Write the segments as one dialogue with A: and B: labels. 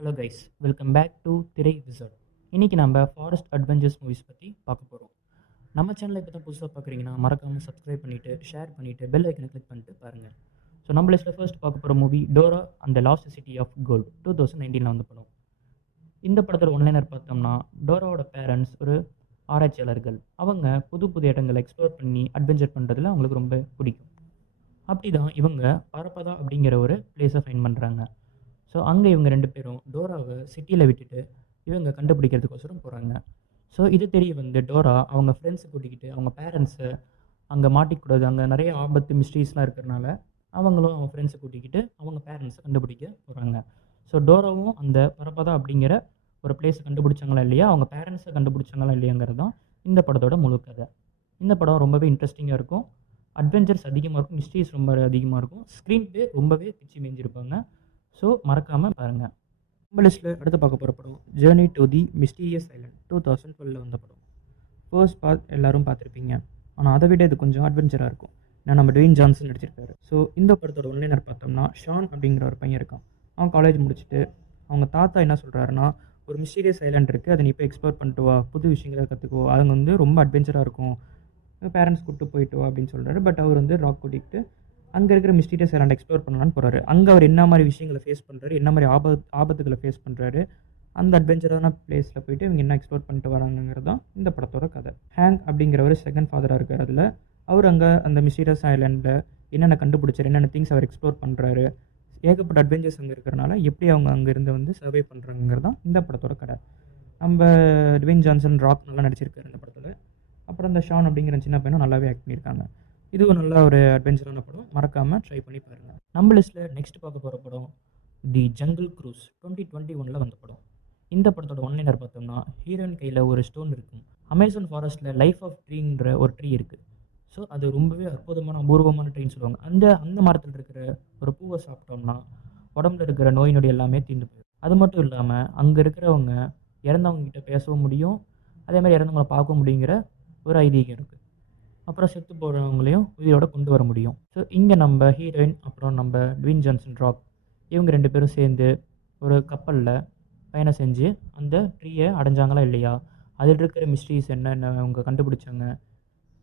A: Hello guys welcome back to Thirai wizard இன்றைக்கி நம்ம forest adventures movies பற்றி பார்க்க போகிறோம் நம்ம சேனலை இப்போ தான் புதுசாக பார்க்குறீங்கன்னா மறக்காமல் சப்ஸ்கிரைப் பண்ணிவிட்டு ஷேர் பண்ணிவிட்டு பெல் ஐக்கனை கிளிக் பண்ணிட்டு பாருங்கள் ஸோ நம்ம லிஸ்ட்டில் ஃபர்ஸ்ட் பார்க்க போகிற movie Dora and the lost city of gold two thousand நைன்டீனில் வந்து படம் இந்த படத்தில் ஒன்லைனர் பார்த்தோம்னா டோராவோட பேரண்ட்ஸ் ஒரு ஆராய்ச்சியாளர்கள். அவங்க புது புது இடங்களை எக்ஸ்ப்ளோர் பண்ணி அட்வென்ச்சர் பண்ணுறதுல அவங்களுக்கு ரொம்ப பிடிக்கும். அப்படி தான் இவங்க பரப்பதா அப்படிங்கிற ஒரு பிளேஸை ஃபைன் பண்ணுறாங்க ஸோ அங்கே இவங்க ரெண்டு பேரும் டோராவை சிட்டியில் விட்டுட்டு இவங்க கண்டுபிடிக்கிறதுக்கோசரம் போகிறாங்க ஸோ இது தெரிய வந்து டோரா அவங்க ஃப்ரெண்ட்ஸை கூட்டிக்கிட்டு அவங்க பேரண்ட்ஸை அங்கே மாட்டிக்கூடாது. அங்கே நிறைய ஆபத்து மிஸ்ட்ரீஸ்லாம் இருக்கிறனால அவங்களும் அவங்க ஃப்ரெண்ட்ஸை கூட்டிக்கிட்டு அவங்க பேரண்ட்ஸை கண்டுபிடிக்க போகிறாங்க ஸோ டோராவும் அந்த பரப்பதா அப்படிங்கிற ஒரு பிளேஸை கண்டுபிடிச்சாங்களா இல்லையா? அவங்க பேரண்ட்ஸை கண்டுபிடிச்சாங்களா இல்லையாங்கிறது தான் இந்த படத்தோட முழு கதை. இந்த படம் ரொம்பவே இன்ட்ரெஸ்டிங்காக இருக்கும். அட்வென்ச்சர்ஸ் அதிகமாக இருக்கும் மிஸ்ட்ரீஸ் ரொம்ப அதிகமாக இருக்கும். ஸ்க்ரீன் பிளே ரொம்பவே பிச்சு மேஞ்சிருப்பாங்க ஸோ மறக்காமல் பாருங்கள் நம்ம லிஸ்ட்டில் அடுத்து பார்க்க போகிற படம் journey to the mysterious island two thousand டுவெலில் வந்த படம். ஃபர்ஸ்ட் பார்ட் எல்லோரும் பார்த்துருப்பீங்க. ஆனால் அதை விட இது கொஞ்சம் அட்வென்ச்சராக இருக்கும். நான் நம்ம டுவின் ஜான்சன் நடிச்சிருக்காரு. ஸோ இந்த படத்தோட ஒன்லைனர் பார்த்தோம்னா ஷான் அப்படிங்கிற ஒரு பையன் இருக்கான். அவன் காலேஜ் முடிச்சுட்டு அவங்க தாத்தா என்ன சொல்கிறாருன்னா ஒரு மிஸ்டீரியஸ் ஐலாண்ட் இருக்குது அதை நீ இப்போ எக்ஸ்ப்ளோர் பண்ணிட்டு வா. புது விஷயங்களை கற்றுக்கோ அது வந்து ரொம்ப அட்வென்ச்சராக இருக்கும். பேரண்ட்ஸ் கூப்பிட்டு போயிட்டு வா அப்படின்னு சொல்கிறாரு பட் அவர் வந்து ராக் கூட்டிகிட்டு அங்கே இருக்கிற மிஸ்டீரியஸ் ஐலாண்ட் எக்ஸ்ப்ளோர் பண்ணலான்னு போகிறாரு அங்கே அவர் என்ன மாதிரி விஷயங்களை ஃபேஸ் பண்ணுறாரு என்ன மாதிரி ஆபத் ஆபத்துகளை ஃபேஸ் பண்ணுறாரு அந்த அட்வென்ச்சரான பிளேஸில் போயிட்டு இவங்க என்ன எக்ஸ்ப்ளோர் பண்ணிட்டு வராங்கிறது தான் இந்த படத்தோட கதை. ஹேங் அப்படிங்கிறவர் செகண்ட் ஃபாதராக இருக்கார் அதில். அவர் அங்கே அந்த மிஸ்டீரியஸ் ஐலாண்டில் என்னென்ன கண்டுபிடிச்சார் என்னென்ன திங்ஸ் அவர் எக்ஸ்ப்ளோர் பண்ணுறாரு ஏகப்பட்ட அட்வென்ச்சர்ஸ் அங்கே இருக்கிறனால எப்படி அவங்க அங்கேருந்து வந்து சர்வே பண்ணுறாங்கிறது தான் இந்த படத்தோட கதை. நம்ம டுவின் ஜான்சன் ராக் நல்லா நடிச்சிருக்காரு இந்த படத்தில். அப்புறம் இந்த ஷான் அப்படிங்கிற சின்ன பையனும் நல்லாவே ஆக்ட் பண்ணியிருக்காங்க. இதுவும் நல்ல ஒரு அட்வென்ச்சரான படம். மறக்காமல் ட்ரை பண்ணி பாருங்கள் நம்ம லிஸ்ட்டில் நெக்ஸ்ட் பார்க்க போகிற படம் the jungle cruise twenty twenty ஒனில் வந்த படம். இந்த படத்தோட ஒன்லைனர் பார்த்தோம்னா ஹீரோயின் கையில் ஒரு ஸ்டோன் இருக்கும். அமேசான் ஃபாரஸ்ட்டில் லைஃப் ஆஃப் ட்ரீன்ற ஒரு ட்ரீ இருக்குது ஸோ அது ரொம்பவே அற்புதமான அபூர்வமான ட்ரீன்னு சொல்லுவாங்க. அந்த அந்த மரத்தில் இருக்கிற ஒரு பூவை சாப்பிட்டோம்னா உடம்புல இருக்கிற நோய் நொடி எல்லாமே தீர்ந்து போயிடும். அது மட்டும் இல்லாமல் அங்கே இருக்கிறவங்க இறந்தவங்க கிட்ட பேசவும் முடியும். அதே மாதிரி இறந்தவங்கள பார்க்க முடியுங்கிற ஒரு ஐதீகம் இருக்குது அப்புறம் செத்து போகிறவங்களையும் உயிரோட கொண்டு வர முடியும். ஸோ இங்கே நம்ம ஹீரோயின் அப்புறம் நம்ம ட்வின் ஜான்சன் ராக் இவங்க ரெண்டு பேரும் சேர்ந்து ஒரு கப்பலில் பயணம் செஞ்சு அந்த ட்ரீயை அடைஞ்சாங்களா இல்லையா? அதில் இருக்கிற மிஸ்ட்ரீஸ் என்னென்ன அவங்க கண்டுபிடிச்சாங்க?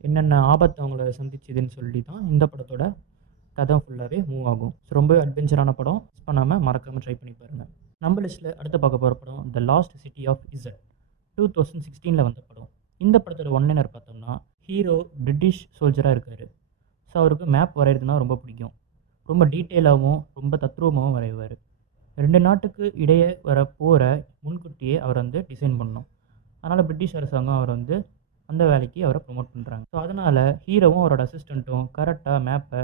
A: என்னென்ன ஆபத்து அவங்கள சந்திச்சுதுன்னு சொல்லி தான் இந்த படத்தோட கதை ஃபுல்லாகவே மூவ் ஆகும். ஸோ ரொம்ப அட்வென்ச்சரான படம். மிஸ் பண்ணாமல் மறக்காமல் ட்ரை பண்ணி பாருங்கள் நம்ம லிஸ்ட்டில் அடுத்து பார்க்க போகிற படம் the lost city of Z two thousand சிக்ஸ்டீனில் வந்த படம். இந்த படத்தோட ஒன்லைனர் பார்த்தோம்னா ஹீரோ பிரிட்டிஷ் சோல்ஜராக இருக்கார். ஸோ அவருக்கு மேப் வரைகிறதுனா ரொம்ப பிடிக்கும். ரொம்ப டீட்டெயிலாகவும் ரொம்ப தத்ரூபமாகவும் வரைவார். ரெண்டு நாட்டுக்கு இடையே வர போகிற முன்கூட்டியே அவர் வந்து டிசைன் பண்ணோம் அதனால் பிரிட்டிஷ் அரசாங்கம் அவர் வந்து அந்த வேலைக்கு அவரை ப்ரொமோட் பண்ணுறாங்க ஸோ அதனால் ஹீரோவும் அவரோட அசிஸ்டண்ட்டும் கரெக்டாக மேப்பை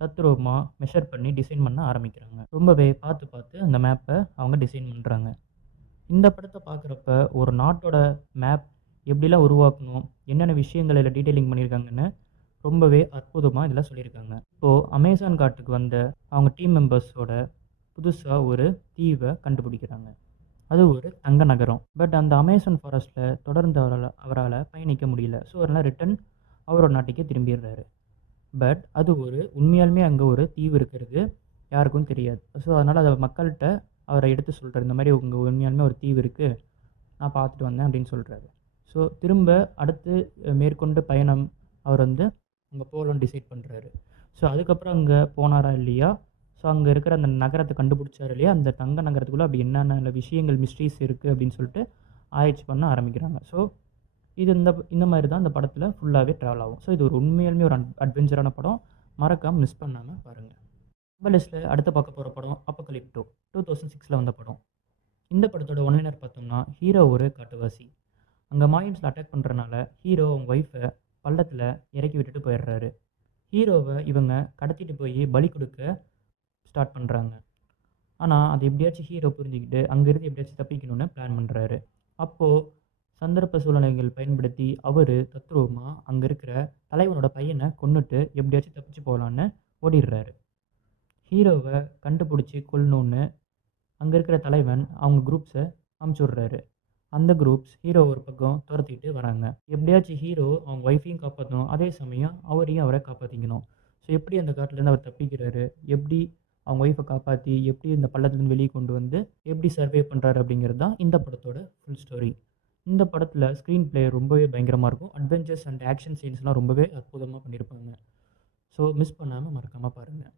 A: தத்ரூபமாக மெஷர் பண்ணி டிசைன் பண்ண ஆரம்பிக்கிறாங்க. ரொம்பவே பார்த்து பார்த்து அந்த மேப்பை அவங்க டிசைன் பண்ணுறாங்க இந்த படத்தை பார்க்குறப்ப ஒரு நாட்டோட மேப் எப்படிலாம் உருவாக்கணும் என்னென்ன விஷயங்கள் இதில் டீட்டெயிலிங் பண்ணியிருக்காங்கன்னு ரொம்பவே அற்புதமாக இதெல்லாம் சொல்லியிருக்காங்க. இப்போது அமேசான் காட்டுக்கு வந்த அவங்க டீம் மெம்பர்ஸோட புதுசாக ஒரு தீவை கண்டுபிடிக்கிறாங்க. அது ஒரு தங்க நகரம். பட் அந்த அமேசான் ஃபாரஸ்ட்டில் தொடர்ந்து அவரால் அவரால் பயணிக்க முடியல. ஸோ அதனால் ரிட்டன் அவரோட நாட்டுக்கே திரும்பிடுறாரு. பட் அது ஒரு உண்மையாலுமே அங்கே ஒரு தீவு இருக்கிறது யாருக்கும் தெரியாது. ஸோ அதனால் அதை மக்கள்கிட்ட அவரை எடுத்து சொல்கிறார் இந்த மாதிரி உங்கள் உண்மையாலுமே ஒரு தீவு இருக்குது நான் பார்த்துட்டு வந்தேன் அப்படின்னு சொல்கிறாரு ஸோ திரும்ப அடுத்து மேற்கொண்டு பயணம் அவர் வந்து அங்கே போகலான்னு டிசைட் பண்ணுறாரு ஸோ அதுக்கப்புறம் அங்கே போனாரா இல்லையா? ஸோ அங்கே இருக்கிற அந்த நகரத்தை கண்டுபிடிச்சாரு இல்லையா? அந்த தங்க நகரத்துக்குள்ளே அப்படி என்னென்ன விஷயங்கள் மிஸ்ட்ரீஸ் இருக்குது அப்படின்னு சொல்லிட்டு ஆராய்ச்சி பண்ண ஆரம்பிக்கிறாங்க. ஸோ இது இந்த இந்த மாதிரி தான் இந்த படத்தில் ஃபுல்லாகவே ட்ராவல் ஆகும். ஸோ இது ஒரு உண்மையாலுமே ஒரு அட்வென்ச்சரான படம். மறக்காமல் மிஸ் பண்ணாமல் பாருங்கள் நம்ம லிஸ்ட்டில் அடுத்து பார்க்க போகிற படம் அப்பக்கலிப்டோ டூ தௌசண்ட் சிக்ஸில் வந்த படம். இந்த படத்தோட ஒன்லைனர் பார்த்தோம்னா ஹீரோ ஒரு காட்டுவாசி. அங்கே மாயன்ஸில் அட்டாக் பண்ணுறனால ஹீரோ அவங்க ஒய்ஃபை பள்ளத்தில் இறக்கி விட்டுட்டு போயிடுறாரு. ஹீரோவை இவங்க கடத்திட்டு போய் பலி கொடுக்க ஸ்டார்ட் பண்ணுறாங்க ஆனால் அது எப்படியாச்சும் ஹீரோ புரிஞ்சுக்கிட்டு அங்கேருந்து எப்படியாச்சும் தப்பிக்கணும்னு பிளான் பண்ணுறாரு அப்போது சந்தர்ப்ப சூழ்நிலைகள் பயன்படுத்தி அவர் தத்ரூபமாக அங்கே இருக்கிற தலைவனோட பையனை கொண்டுட்டு எப்படியாச்சும் தப்பிச்சு போகலான்னு ஓடிடுறாரு. ஹீரோவை கண்டுபிடிச்சி கொல்லணுன்னு அங்கே இருக்கிற தலைவன் அவங்க குரூப்ஸை அமுச்சு விட்றாரு. அந்த குரூப்ஸ் ஹீரோ ஒரு பக்கம் துரத்திட்டு வராங்க. எப்படியாச்சும் ஹீரோ அவங்க ஒய்ஃபையும் காப்பாற்றணும் அதே சமயம் அவரையும் அவரை காப்பாற்றிக்கணும் ஸோ எப்படி அந்த காட்டிலேருந்து அவர் தப்பிக்கிறாரு? எப்படி அவங்க ஒய்ஃபை காப்பாற்றி எப்படி இந்த பள்ளத்துலேருந்து வெளியே கொண்டு வந்து எப்படி சர்வே பண்ணுறாரு அப்படிங்கிறது தான் இந்த படத்தோட ஃபுல் ஸ்டோரி இந்த படத்தில் ஸ்க்ரீன் பிளே ரொம்பவே பயங்கரமாக இருக்கும். அட்வென்ச்சர்ஸ் அண்ட் ஆக்ஷன் சீன்ஸ்லாம் ரொம்பவே அற்புதமாக பண்ணியிருப்பாங்க ஸோ மிஸ் பண்ணாமல் மறக்காமல் பாருங்கள்